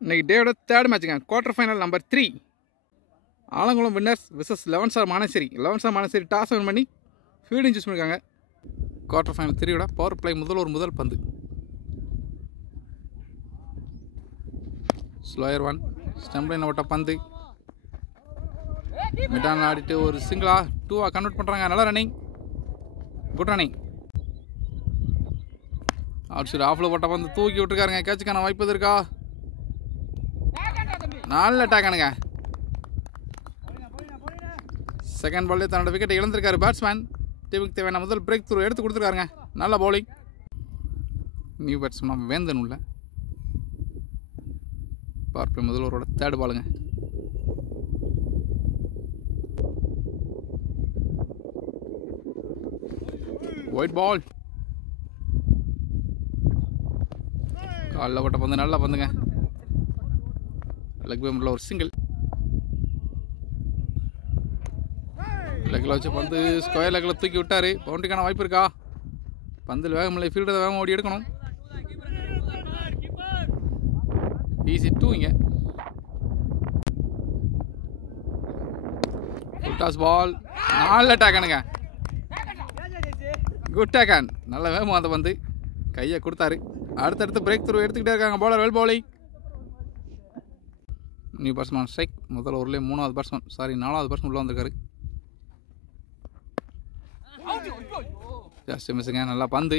இன்னைக்கு டேயோட தேர்ட் மேட்சுங்க. Quarter final number 3. Alangulam winners versus 11 star Manaseri. 11 star Manaseri toss win பண்ணி ஃபீல்டிங் சூஸ் பண்ணியிருக்காங்க. குவார்டர் ஃபைனல் 3யோட பவர் பிளே முதல் பந்து. ஸ்லோயர் 1 ஸ்டம்ப் லைன் ஓட்ட பந்து மிடான் ஆடிட்டு ஒரு சிங்கிளா 2-ஆ கன்வெர்ட் பண்ணுறாங்க. நல்லா running, good running. Out side ஆஃபில் போட்ட பந்து தூக்கி விட்டுருக்காருங்க. கேட்சுக்கான வாய்ப்பு இருக்கா? நல்ல அட்டாக்கானுங்க. செகண்ட் பால்லே தன்னோட விக்கெட்டை இழந்திருக்காரு பேட்ஸ்மேன். டீமுக்கு தேவையான முதல் பிரேக் த்ரூ எடுத்து கொடுத்துருக்காருங்க. நல்ல பவுலிங். நியூ பேட்ஸ்மேன் வேந்தன் உள்ள பார்ப்பேன். முதல் ஓவரோட தேர்ட் பாலுங்க. White ball. காலில் போட்ட பந்து நல்லா பந்துங்க. லெக் பேமில் ஒரு சிங்கிள். லெக்கில் வச்சு பந்து ஸ்கொயர் லெக்கில் தூக்கி விட்டார். பவுண்டரிக்கான வாய்ப்பு இருக்கா? பந்தில் வேகம் இல்லை, ஃபீல்டர் வேகம் ஓடி எடுக்கணும். ஈஸி 2 இங்கே. Toss ball. நல்ல டேக்கானுங்க. குட் டேக்கான். நல்ல வேகம் அந்த பந்து கையை கொடுத்தாரு. அடுத்தடுத்து பிரேக் த்ரூ எடுத்துக்கிட்டே இருக்காங்க. Bowler well bowling. New batsman strike. முதல் ஓவர்லேயே 3வது பேட்ஸ்மேன் 4வது பேட்ஸ்மேன் உள்ள வந்திருக்காரு. ஜாஸ்தி மிஸ்ஸுங்க. நல்லா பந்து.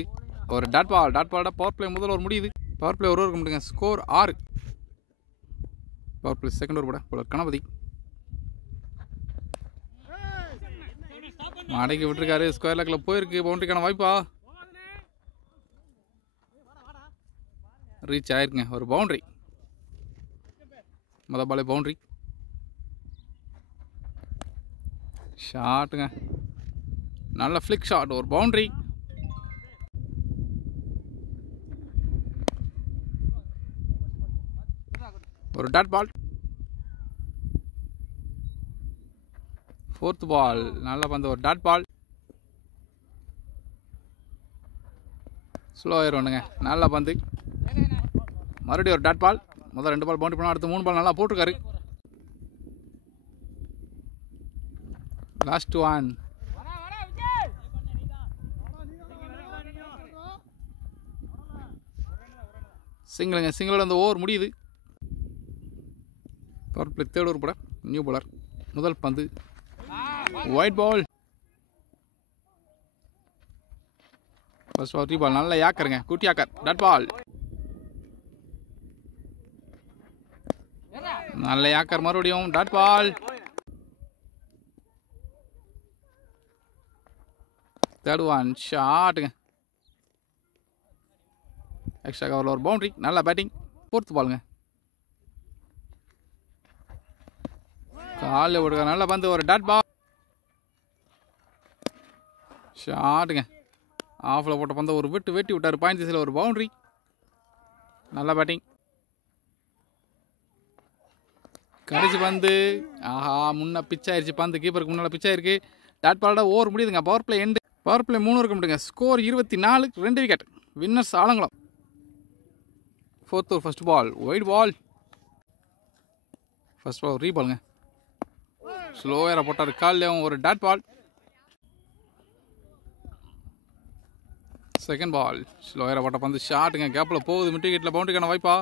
ஒரு டாட் பாலோட பவர் பிளே முதல் ஓவர் முடியுது. பவர் பிளே ஒரு ஓவர் முடியுங்க. Score 6. Power play second over போட பவுலர் கணபதி மாடைக்கு விட்டுருக்காரு. ஸ்கொயர் லெக்கில் போயிருக்கு. பவுண்டரிக்கான வாய்ப்பா? ரீச் ஆயிருக்குங்க. ஒரு பவுண்டரி. முதல் பாலே பவுண்டரி. ஷாட்டுங்க. நல்ல ஃப்ளிக் ஷாட். ஒரு பவுண்டரி. ஒரு டாட் பால். 4th பால். நல்ல பந்து. ஒரு டாட் பால். ஸ்லோயர் ஒன்றுங்க. நல்ல பந்து. மறுபடியும் ஒரு டாட் பால். முதல் 2 பால் பவுண்டரி பண்ணால் அடுத்து 3 பால் நல்லா போட்டிருக்காரு. லாஸ்ட் 1. சிங்கிளுங்க. சிங்கிளோட அந்த ஓவர் முடியுது. பவர் பிளே தேர்ட் ஓவர் போட நியூ பாலர். முதல் பந்து ஒயிட் பால். ஃபர்ஸ்ட் பால் 3 பால். நல்ல யாக்கருங்க. குட்டி யாக்கர். Dot ball. நல்ல யாக்கர். மறுபடியும் டாட் பால். தேர்ட் 1 ஷாட்டுங்க. எக்ஸ்ட்ரா கவரில் ஒரு பவுண்டரி. நல்ல பேட்டிங். 4th பாலுங்க. காலில் போட்டுக்க. நல்ல பந்து. ஒரு டாட் பால். ஷாட்டுங்க. ஆஃபில் போட்ட பந்த ஒரு விட்டு வெட்டி விட்டார். பாயிண்ட் திசையில் ஒரு பவுண்டரி. நல்ல பேட்டிங். கடைசி பந்து. ஆஹா, முன்ன பிச் ஆயிடுச்சு பந்து. கீப்பருக்கு முன்னால் பிச் ஆயிருக்கு. டாட் பாலோட ஓவர் முடியுதுங்க. Power play end. Power play 3 இருக்க முடியுங்க. Score 24. 2 wicket. Winners Alangulam. 4th over first ball wide ball. First ball ரீபாலுங்க. ஸ்லோயராக போட்டார். காலில் ஒரு டாட் பால். செகண்ட் பால். ஸ்லோயராக போட்ட பந்து ஷாட்டுங்க. கேப்பில் போகுது. மிட் விக்கெட்டில் பவுண்டரிக்கான வாய்ப்பா?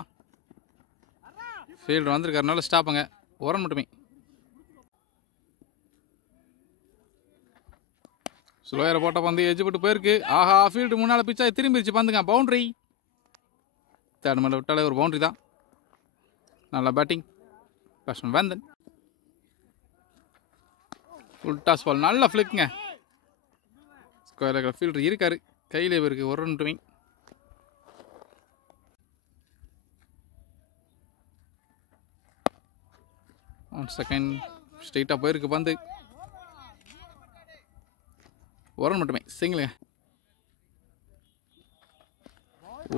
ஃபீல்டர் வந்திருக்காரு. நல்ல ஸ்டாப்புங்க. ஒரு மட்டுமே. ஸ்லோயரை போட்ட பந்து எஜ்ஜு போட்டு போயிருக்கு. ஆஹா, ஃபீல்டு முன்னால் பிச்சாய் திரும்பிடுச்சு பந்துங்க. பவுண்டரி. தேர்ட் மேலே விட்டாலே ஒரு பவுண்டரி தான். நல்ல batting. Batsman Vendhan. Full toss ball. நல்ல ஃப்ளிக்குங்க. ஸ்கொயர் லெக்கில் ஃபீல்டர் இருக்காரு. கையில் இருக்கு. ஒரு மட்டுமே. One second. ஸ்ட்ரெயிட்டாக போயிருக்கு பந்து. ஒரு மட்டுமே. சிங்கிளுங்க.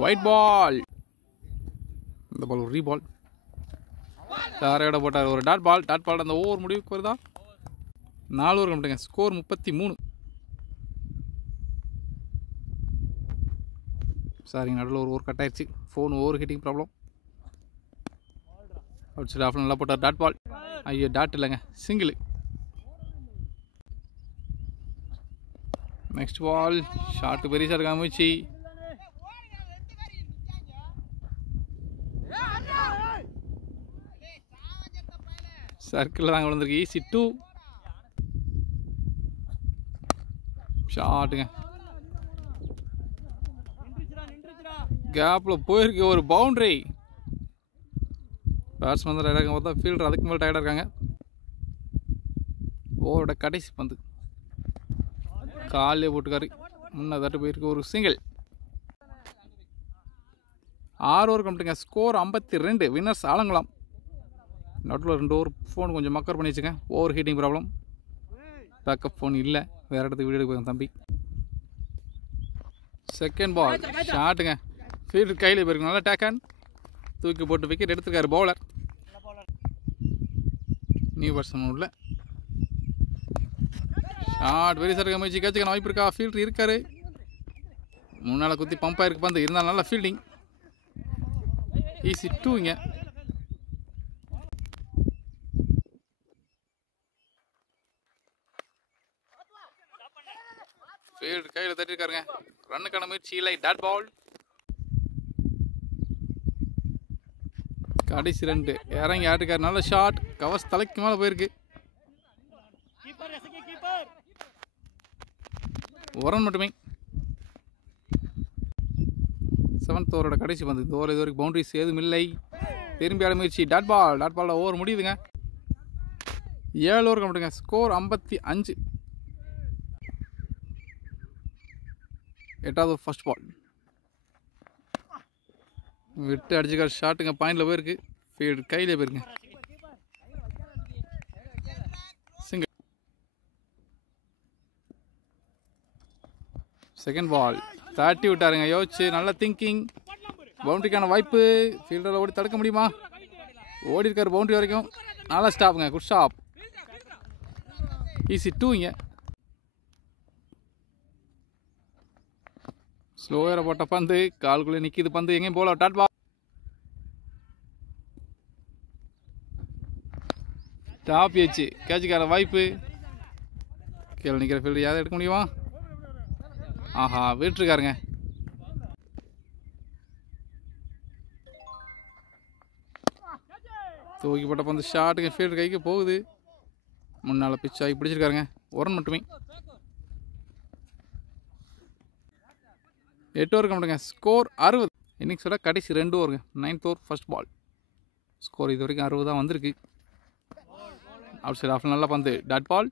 White ball. இந்த பால் ஒரு ரீபால். தாரையோட போட்டார். ஒரு டாட் பால். டாட் பால் அந்த ஓவர் முடிவுக்கு வருதா? 4 ஓவர் மட்டுங்க. ஸ்கோர் 33. சாரிங்க, நடுவில் ஒரு ஓவர் கட் ஆயிடுச்சு. Phone over heating problem. Outside off நல்லா போட்டார். Dot ball. ஐயோ டாட் இல்லைங்க, சிங்கிள். நெக்ஸ்ட் பால் ஷார்ட் பெரிய ஷாட் காமிச்சு. சர்க்கிளில் தாங்க விழுந்திருக்கு. ஈஸி 2 ஷாட்டுங்க. கேப்பில் போயிருக்கு ஒரு பவுண்ட்ரி. பேட்ஸ்மேன் வந்து டயர்டாக பார்த்தா ஃபீல்டர் அதுக்கு மேலே டயர்டாக இருக்காங்க. ஓவரோட கடைசி பந்து காலையே போட்டுக்காரு. முன்னே தட்டு போயிருக்கு ஒரு சிங்கிள். 6 ஓவர் கம்ப்ளீட்டுங்க. ஸ்கோர் 52. வின்னர்ஸ் ஆலங்குளம். நடுவில் 2 ஓவர் ஃபோன் கொஞ்சம் மக்கர் பண்ணி வச்சுக்கேன். Over heating problem. Backup phone இல்லை, வேறு இடத்துக்கு வீடியோ போய் தம்பி. செகண்ட் பால் ஷாட்டுங்க. ஃபீல்டர் கையில் போயிருக்கு. நல்லா டேக்கன் தூக்கி போட்டு விக்கெட் எடுத்துருக்காரு பவுலர். நியூ பர்சன் உள்ள ஷாட் வெரி சர்க்க முயற்சி. கேட்சுக்கான வாய்ப்பு இருக்கா? ஃபீல்டர் இருக்காரு. முன்னால் குத்தி பம்ப் ஆயிருக்கு பந்து. இருந்தாலும் நல்லா ஃபீல்டிங். ஈஸி 2 இங்கே. ஃபீல்டர் கையில் தட்டிருக்காருங்க. ரன்னுக்கான முயற்சி இல்லை. Dot ball. கடைசி 2 இறங்கி ஆட்டுக்காரு. நல்ல ஷாட். கவர்ஸ் தலைக்கு மேலே போயிருக்கு. ஒரு மட்டுமே. 7th ஓவரோட கடைசி பந்து. இந்த ஓவர் இது வரைக்கும் பவுண்டரிஸ் எதுவும் இல்லை. திரும்பி ஆட முயற்சி. Dot ball. டாட் பாலில் ஓவர் முடியுதுங்க. 7 ஓவர் கம்ப்ளீட்டுங்க. ஸ்கோர் 55. 8வது ஃபர்ஸ்ட் பால் விட்டு அடிச்சுக்கார். ஷாட்டுங்க பாயிண்டில் போயிருக்கு. ஃபீல்டு கையிலே போயிருங்க. சிங்கிள். செகண்ட் பால் தாட்டி விட்டாருங்க. யோசிச்சு நல்ல திங்கிங். பவுண்டரிக்கான வாய்ப்பு. ஃபீல்டரில் ஓடி தடுக்க முடியுமா? ஓடி இருக்கார் பவுண்டரி வரைக்கும். நல்லா ஸ்டாப்புங்க. Good stop. ஈஸி 2 இங்கே. ஸ்லோயரை போட்ட பந்து கால்குள்ளே நிற்கிது பந்து. எங்கேயும் போல. Dot ball. டாப் ஏச்சு கேட்சுக்கார வாய்ப்பு. கீழே நிற்கிற ஃபீல்டு யாரும் எடுக்க முடியுமா? ஆஹா வீட்டுருக்காருங்க. தூக்கி போட்ட பந்து ஷாட்டுக்கு ஃபீல்டு கைக்கு போகுது. முன்னால் பிச் ஆகி பிடிச்சிருக்காருங்க. ஒரு மட்டுமே. 8 ஓவர் கம்ப்ளீட்டுங்க. ஸ்கோர் 60. இன்னிங்ஸோட கடைசி 2 ஓவருங்க. 9th over first ball. Score இது வரைக்கும் 60 தான் வந்திருக்கு. அவுட் சைட் ஆஃப் நல்ல பந்து. Dot ball.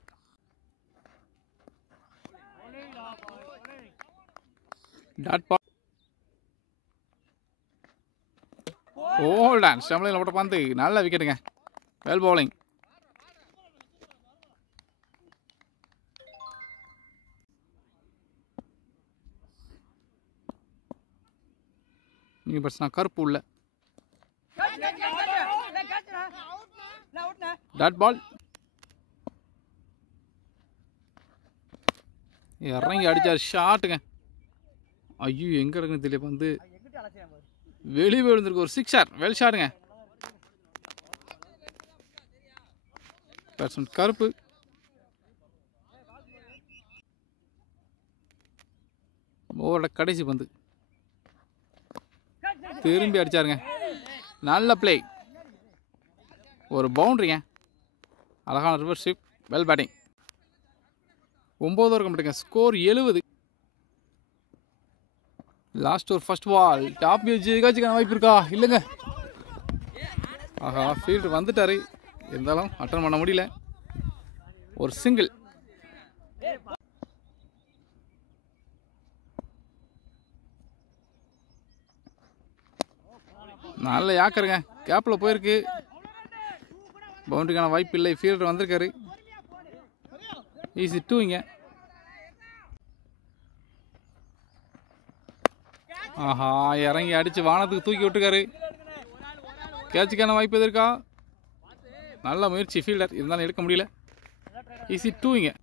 Dot ball. ஓல்டன் ஸ்டம்பில் போட்ட பந்து. நல்ல விக்கெட்டுங்க. Well bowling. நீ பர்சனா கருப்பு உள்ள. Dot ball. இறங்கி அடிச்சார். ஷாட்டுங்க. ஐயோ எங்கே இருக்குன்னு தெரியல வந்து வெளியே விழுந்திருக்கு. ஒரு 6 வெல் ஷாட்டுங்க. பேட்ஸ்மேன் கருப்பு. ஓவரோட கடைசி பந்து திரும்பி அடிச்சாருங்க. நல்ல பிளே. ஒரு பவுண்டரிங்க. அழகான reverse sweep. Well batting. 9 over கம்ப்ளீட்டுங்க. Score 70. Last over first ball. Top ஏஜுக்கான வாய்ப்பு இருக்கா? இல்லைங்க. ஆஹா ஃபீல்டர் வந்துட்டாரு. இருந்தாலும் அட்டன் பண்ண முடியல. ஒரு சிங்கிள். நல்ல யாக்கருங்க. கேப்பில் போயிருக்கு. பவுண்டரிக்கான வாய்ப்பு இல்லை. ஃபீல்டர் வந்திருக்காரு. ஈஸி 2 இங்கே. ஆஹா இறங்கி அடித்து வானத்துக்கு தூக்கி விட்டுருக்காரு. கேட்சுக்கான வாய்ப்பு எது இருக்கா? நல்ல முயற்சி ஃபீல்டர். இருந்தாலும் எடுக்க முடியல. ஈஸி 2 இங்கே.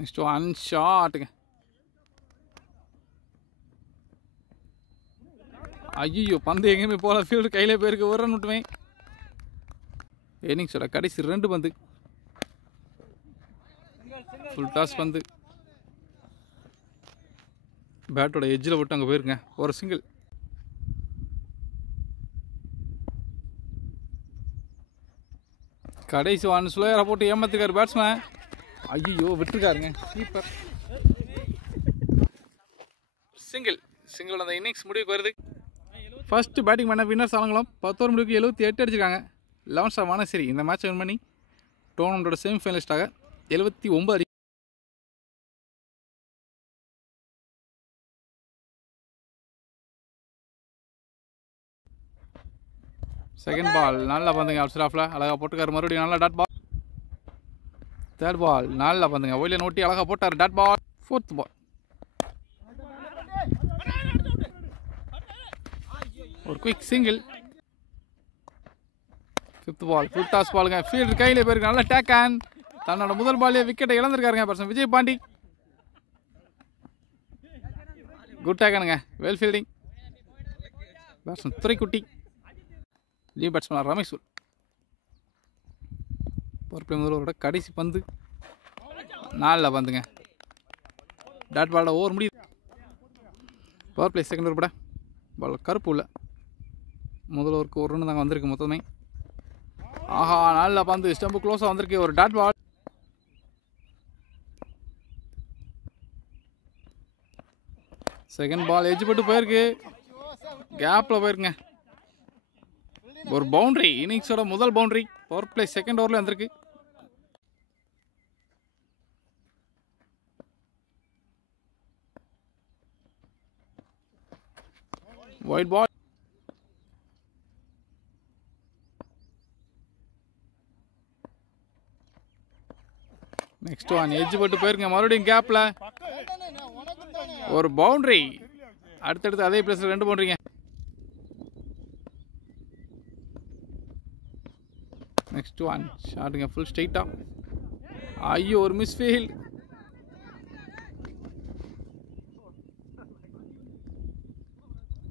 நெக்ஸ்ட் 1 ஷாட்டுங்க. ஐயோ பந்து எங்கேயுமே போல, ஃபீல்டு கையிலே போயிருக்கு. ஒரு ரன் விட்டுவேன். இன்னிங்ஸோட கடைசி 2 பந்து. ஃபுல் டாஸ் பந்து பேட்டோட எஜ்ஜில் விட்டு அங்கே போயிருங்க. ஒரு சிங்கிள். கடைசி 1 ஸ்லோயரை போட்டு ஏமாத்திருக்காரு பேட்ஸ்மேன். ஐயோ விட்டுருக்காருங்க கீப்பர். சிங்கிள் அந்த இன்னிங்ஸ் முடிவுக்கு வருது. ஃபர்ஸ்ட் பேட்டிங் பண்ண வின்னர்ஸ் ஆலங்குளம் 10 முடிவுக்கு 78 அடிச்சிருக்காங்க. 11 வானசேரி இந்த மேட்சை வின் பண்ணி டோர்னமெண்ட்டோட செமிஃபைனலிஸ்டாக 79 அடி. செகண்ட் பால் நல்லா பந்துங்க. அவுட் ஆஃப்ல அழகாக போட்டுக்காரு. மறுபடியும் நல்லா டாட் பால். தேர்ட் பால் நல்லா பந்துங்க. ஒயில நோட்டி அழகாக போட்டார். டாட் பால். ஃபோர்த் பால் ஒரு quick single. Fifth ball full toss பாலுங்க. ஃபீல்டு கையில் போயிருக்கு. நல்லா டேக் அண்ட் தன்னோட முதல் பாலே விக்கெட்டை இழந்திருக்காருங்க பர்சன் விஜய் பாண்டி. குட் டேக்கனுங்க. Well fielding batsman Duraikutti. Leave batsman Ramesh. Power play முதல்வரோட கடைசி பந்து. நாலில் பந்துங்க. டாட் பாலோட ஓவர் முடியுது. பவர் பிளே செகண்ட் ஓவர் பட பால் கருப்பு உள்ள முதல் ஓவருக்கு 1 ரன் தாங்க வந்திருக்கு மொத்தமே. ஆஹா நல்ல பந்து. ஸ்டம்பு க்ளோஸாக வந்திருக்கு. ஒரு dot ball. Second ball edge பட்டு போயிருக்கு. கேப்பில் போயிருக்குங்க. ஒரு பவுண்டரி. இன்னிங்ஸோட முதல் பவுண்டரி பவர் பிளே செகண்ட் ஓவரில் வந்திருக்கு. White ball. Next one edge பட்டு போயிருங்க. மறுபடியும் கேப்ல ஒரு பவுண்டரி. அடுத்தடுத்து அதே பிளேஸ்ல 2 பவுண்டரிங்க. நெக்ஸ்ட் ஒன் ஷாட்டுங்க. ஃபுல் ஸ்ட்ரைட்டா. ஐயோ ஒரு மிஸ் ஃபீல்ட்.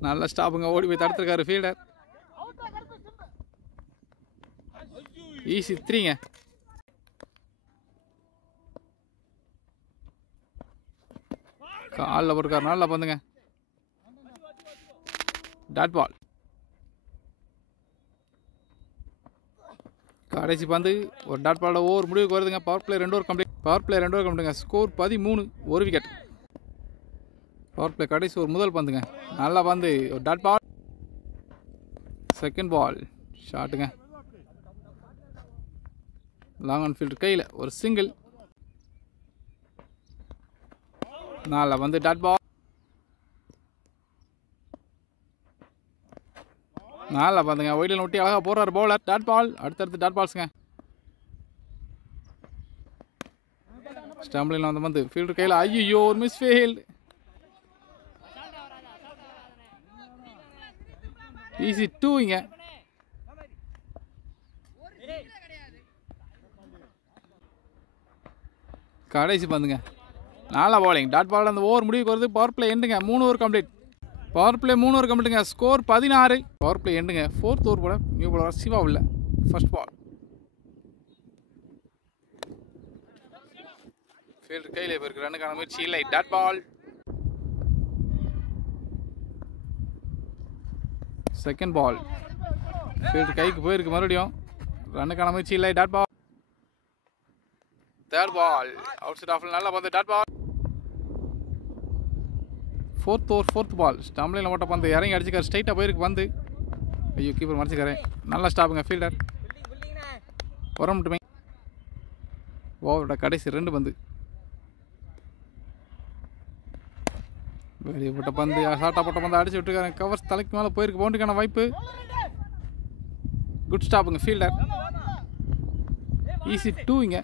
நல்ல ஸ்டாப்புங்க. ஓடி போய் தடுத்துருக்காரு ஃபீல்டர். ஈஸி 3ங்க. காலில் போட்டுருக்காரு. நல்லா பந்துங்க. Dot ball. கடைசி பந்து ஒரு டாட் பாலோட ஓவர் முடிவுக்கு வருதுங்க. Power play 2 over complete. கம்ப்ளீட்டுங்க. Score 13 1 wicket. பவர் பிளே கடைசி ஒரு முதல் பந்துங்க. நல்லா பந்து. ஒரு டாட் பால். செகண்ட் பால் ஷாட்டுங்க. லாங் ஆன் ஃபீல்டு கையில் ஒரு சிங்கிள். நல்லா வந்து டாட் பால். நல்லா பந்துங்க. ஒயிலில் ஒட்டி அழகாக போடுறாரு பவுலர். Dot ball. அடுத்தடுத்து டாட் பால்ஸுங்க. ஸ்டம்பிளில் வந்த வந்து ஃபீல்டு கையில். ஐயோ ஒரு மிஸ் ஃபீல்டு. ஈஸி 2ங்க. கடைசி பந்துங்க. நாலா பவுலிங். டாட் பால் அந்த ஓவர் முடிவுக்கு வருது. பவர் பிளே எண்டுங்க. 3 over complete. Power play 3 over கம்ப்ளீட்டுங்க. ஸ்கோர் 16. பவர் பிளே எண்டுங்க. 4th ஓவர் போட நியூ பாலர் சிவா உள்ள. First ball. ஃபீல்டு கையில் போயிருக்கு. ரன்னுக்கான முயற்சி இல்லை. Dot ball. Second ball. Field கைக்கு போயிருக்கு. மறுபடியும் ரன்னுக்கான முயற்சி இல்லை. Dot ball. Third ball outside ஆஃப்ல நல்லா பந்து. டாட் பால். 4th ஓவர் 4th பால். ஸ்டம்பிளில் ஓட்ட பந்து இறங்கி அடிச்சுக்காரு. ஸ்ட்ரைட்டாக போயிருக்கு பந்து. ஐயோ கீப்பர் மறைச்சிக்காரு. நல்லா ஸ்டாப்புங்க ஃபீல்டர். வர மட்டுமே. ஓவரோட கடைசி 2 பந்து. வெளியே போட்ட பந்து. ஷார்ட்டாக போட்ட பந்து அடிச்சு விட்டுருக்காரு. கவர்ஸ் தலைக்கு மேலே போயிருக்கு. பவுண்டரிக்கான வாய்ப்பு. குட் ஸ்டாப்புங்க ஃபீல்டர். ஈஸி 2ங்க.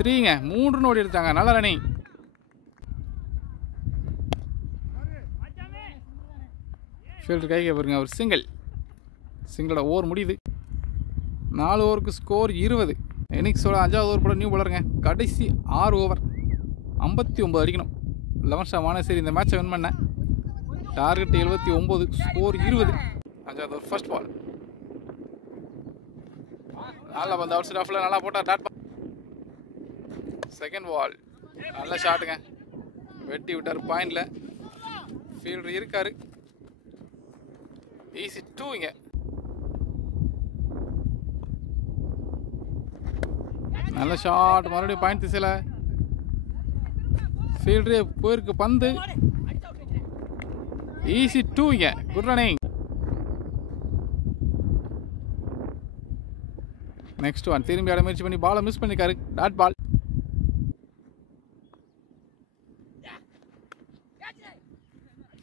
3ங்க. 3 ரன் ஓடி எடுத்தாங்க. நல்ல ரன்னிங். ஃபீல்டர் கைக்கு பாருங்க. ஒரு சிங்கிளோட ஓவர் முடியுது. 4 ஓவருக்கு ஸ்கோர் 20. இன்னிங்ஸோட 5வது ஓவர் போட நியூ பாலருங்க. கடைசி 6 ஓவர் 59 அடிக்கணும். 11 வானசேரி இந்த மேட்சை வின் பண்ண டார்கெட் 79, ஸ்கோர் 20. அஞ்சாவது ஒரு ஃபர்ஸ்ட் பால். நல்லா வந்து அவுட் சைட் ஆஃப்ல நல்லா போட்டா டாட் பால். செகண்ட் பால் நல்ல ஷாட்டுங்க, வெட்டி விட்டார் பாயிண்ட்ல. ஃபீல்டர் இருக்காரு. ஈஸி 2 இங்க. நல்ல ஷாட், மறுபடியும் பாயிண்ட் திசையில் ஃபீல்டரே போயிருக்கு பந்து. ஈஸி 2 இங்க. Good running. நெக்ஸ்ட் ஒன் திரும்பி ஆட முயற்சி பண்ணி பாலை மிஸ் பண்ணிருக்காரு. Dot ball.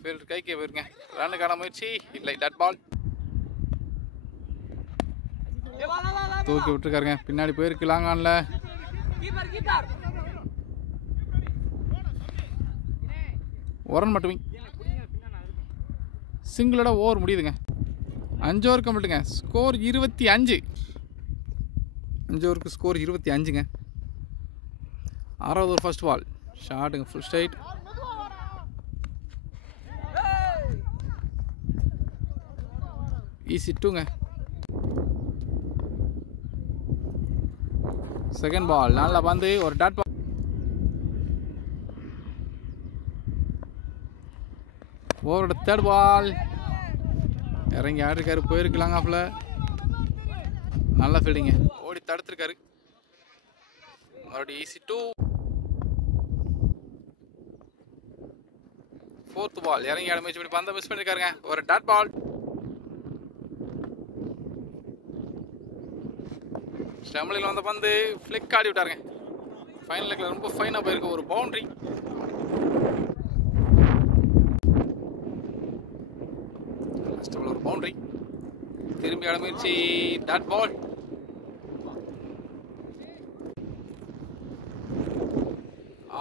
ஃபீல்டர் கைக்கே போயிருங்க. ரன்னுக்கான முயற்சி இல்லை. Dot ball. தூக்கி விட்டுருக்காருங்க. பின்னாடி போயிருக்கு லாங் ஆன்ல. ஒரன் மட்டுமே. சிங்கிளோட ஓவர் முடியுதுங்க. 5 ஓவர் கம்ப்ளீட்டுங்க. ஸ்கோர் 25. 5 ஓவருக்கு ஸ்கோர் 25ங்க. ஆறாவது ஒரு ஃபர்ஸ்ட் பால். ஷாட்டுங்க ஃபுல் ஸ்ட்ரைட். ஈஸி 2ங்க. செகண்ட் பால் நல்லா பந்து, ஒரு டாட் பால். ஓவரோட தேர்ட் பால். இறங்கி ஆடிருக்காரு, போயிருக்கு லாங் ஆஃப்ல. நல்ல ஃபீல்டிங்க, ஓடி தடுத்துருக்காரு. மறுபடியும் ஈஸி 2. ஃபோர்த் பால் இறங்கி ஆட முயற்சி பண்ணி பந்தை மிஸ் பண்ணிருக்காருங்க. ஒரு டாட் பால். ஸ்டம்பிளில் வந்த பந்து ஃபிளிக் ஆடி விட்டாருங்க. ஃபைனல் லெக்கில் ரொம்ப ஃபைனாக போயிருக்கு. ஒரு பவுண்டரி. ஒரு பவுண்டரி. திரும்பி ஆட முயற்சி. Dot ball.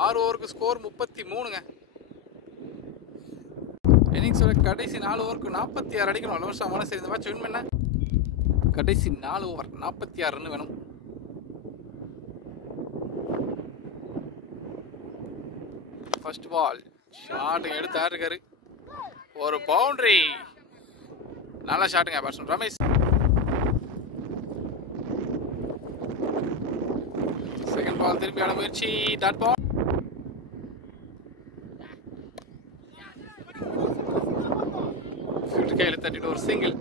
ஆறு ஓவருக்கு ஸ்கோர் 33ங்க. இன்னிங்ஸோட கடைசி 4 ஓவருக்கு 46 அடிக்கணும். லோஷா மனசு இந்த மேட்ச் வின் பண்ண கடைசி 4 ஓவர் 46 ரன் வேணும். ஃபர்ஸ்ட் பால் ஷாட்டுங்க, எடுத்து ஆடுறாரு. ஒரு பவுண்டரி. நல்ல ஷாட்டுங்க பேட்ஸ்மேன் ரமேஷ். செகண்ட் பால் திரும்பி ஆட முயற்சி. டாட் பால். ஃபீல்டர் கையில் தட்டிட்டு ஒரு சிங்கிள்.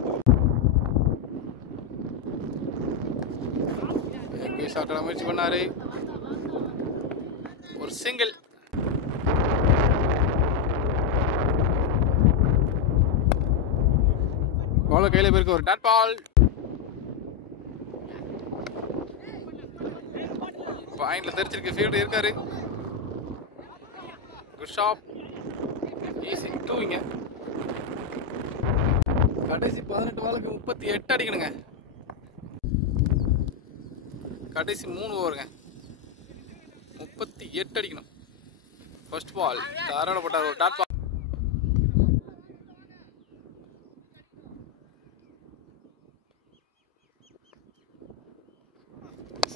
ஷாட் ஆட முயற்சி பண்ணாரு. ஒரு சிங்கிள். பால் கையில போயிருக்கு. ஒரு டாட் பால். பாயிண்ட்ல தெரிச்சிருக்கு. ஃபீல்டர் இருக்காரு. Good shot. ஈஸி 2 இங்க. கடைசி 18 பாலுக்கு 38 அடிக்கணுங்க. கடைசி 3 ஓவருங்க. 38 அடிக்கணும். ஃபர்ஸ்ட் பால் தாராள போட்டார். ஒரு டாட் பால்.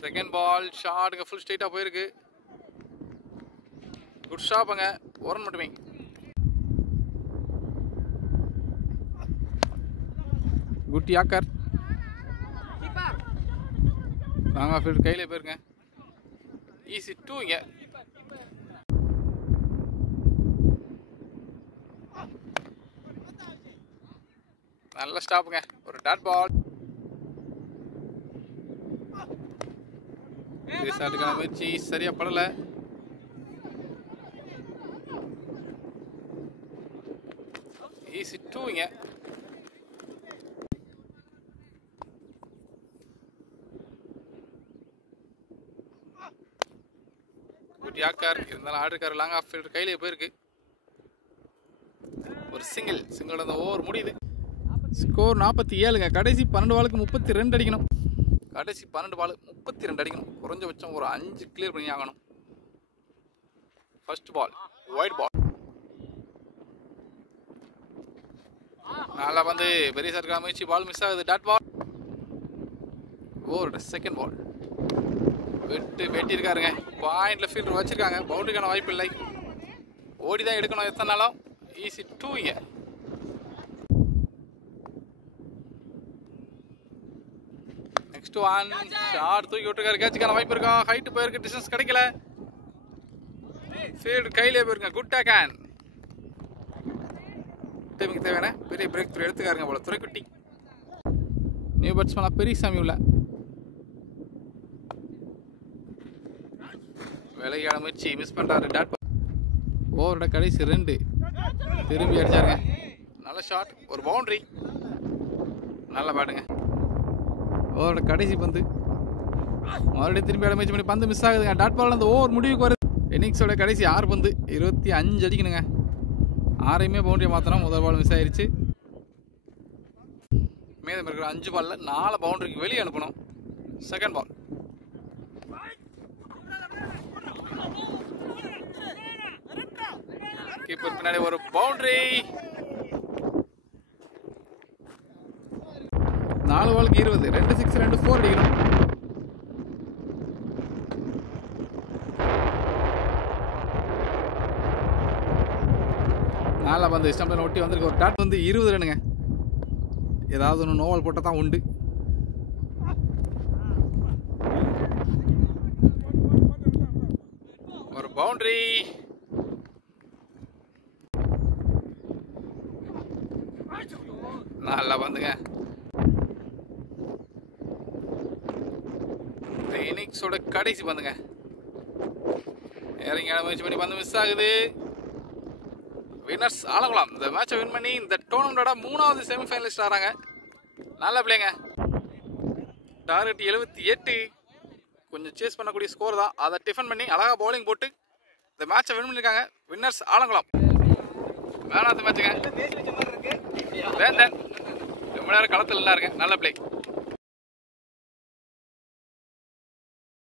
செகண்ட் பால் ஷாட்டுங்க ஃபுல் ஸ்ட்ரைட்டாக போயிருக்கு. குட் ஷாப்புங்க. ஒரு மட்டுமே. Good yorker. நாங்கள் ஃபீல்டு கையில் போயிருங்க. ஈஸி 2 இங்க. நல்ல ஸ்டாப்புங்க. ஒரு டாட் பால். ஷாட்டுக்கான முயற்சி சரியா படல. ஈஸி 2 இங்க. Good yorker. இருந்தாலும் ஆடிருக்காரு. லாங் ஆஃப் ஃபீல்டர் கையிலே போயிருக்கு. ஒரு சிங்கிள். சிங்கிள் அந்த ஓவர் முடியுது. ஸ்கோர் 47ங்க. கடைசி 12 பாலுக்கு 32 அடிக்கணும். கடைசி 12 பால் 32 அடிக்கணும். குறைஞ்சபட்சம் ஒரு 5 கிளியர் பண்ணி ஆகணும். First ball wide ball. நல்லா வந்து பெரிய சர்க்கான முயற்சி. பால் மிஸ் ஆகுது. Dot ball. Over. Second ball வெட்டியிருக்காருங்க. பாயிண்ட்ல ஃபீல்டர் வச்சிருக்காங்க. பவுண்டரிக்கான வாய்ப்பு இல்லை. ஓடி தான் எடுக்கணும் எத்தனை நாளும். ஈஸி 2 இங்க. நெக்ஸ்ட் ஒன் ஷாட் தூக்கி விட்டுருக்காரு. கேட்சுக்கான வாய்ப்பு இருக்கா? ஹைட் போயிருக்கு, டிஸ்டன்ஸ் கிடைக்கல. ஃபீல்டு கையிலே போயிருங்க. Good take on. டீமுக்கு தேவையான பெரிய பிரேக் த்ரூ எடுத்துக்காருங்க போல துறைக்குட்டி. நியூ பேட்ஸ்மேனா பெரியசாமி உள்ள விலகியான முயற்சி மிஸ் பண்றாரு. டாட் ஓவரோட கடைசி 2 திரும்பி அடிச்சாருங்க. நல்ல ஷாட், ஒரு பவுண்டரி. நல்ல பேட்டுங்க. ஓவரோட கடைசி பந்து மறுபடியும் திரும்பி முயற்சி பண்ணி பந்து மிஸ் ஆகுதுங்க. டாட் பால் அந்த ஓவர் முடிவுக்கு வருது. இன்னிங்ஸோட கடைசி 6 பந்து 25 அடிக்கணுங்க. 6ஐயுமே பவுண்டரியை மாற்றணும். முதல் பால் மிஸ் ஆயிடுச்சு. மீதம் இருக்கிற 5 பால்ல 4 பவுண்டரிக்கு வெளியே அனுப்பணும். செகண்ட் பால் கீப்பர் பின்னாடி ஒரு பவுண்டரி. 4 பாலுக்கு 20, 2 6 2 4 அடிக்கணும். நாலா பந்து ஸ்டம்பில் ஒட்டி வந்திருக்கு. ஒரு டாட் வந்து 20 ரன்னுங்க. ஏதாவது ஒன்று நோவல் போட்டால் தான் உண்டு. ஒரு பவுண்டரி. நல்லா பந்துங்க. இந்த இன்னிங்ஸோட கடைசி பந்துங்க. இறங்கி முயற்சி பண்ணி பந்து மிஸ் ஆகுது. வின்னர்ஸ் ஆலங்குளம் இந்த மேட்சை வின் பண்ணி இந்த டோர்னமெண்டோட 3வது செமிஃபைனலிஸ்ட் ஆறாங்க. நல்ல பிள்ளைங்க. டார்கெட் 78. கொஞ்சம் சேஸ் பண்ணக்கூடிய ஸ்கோர் தான். அதை டிஃபன் பண்ணி அழகாக பவுலிங் போட்டு இந்த மேட்சை வின் பண்ணியிருக்காங்க. வின்னர்ஸ் ஆலங்குளம். வேணாத மேட்சுங்க. வேந்தன் ரொம்ப நேரம் களத்தில் நல்லா இருக்கு. நல்ல பிளே.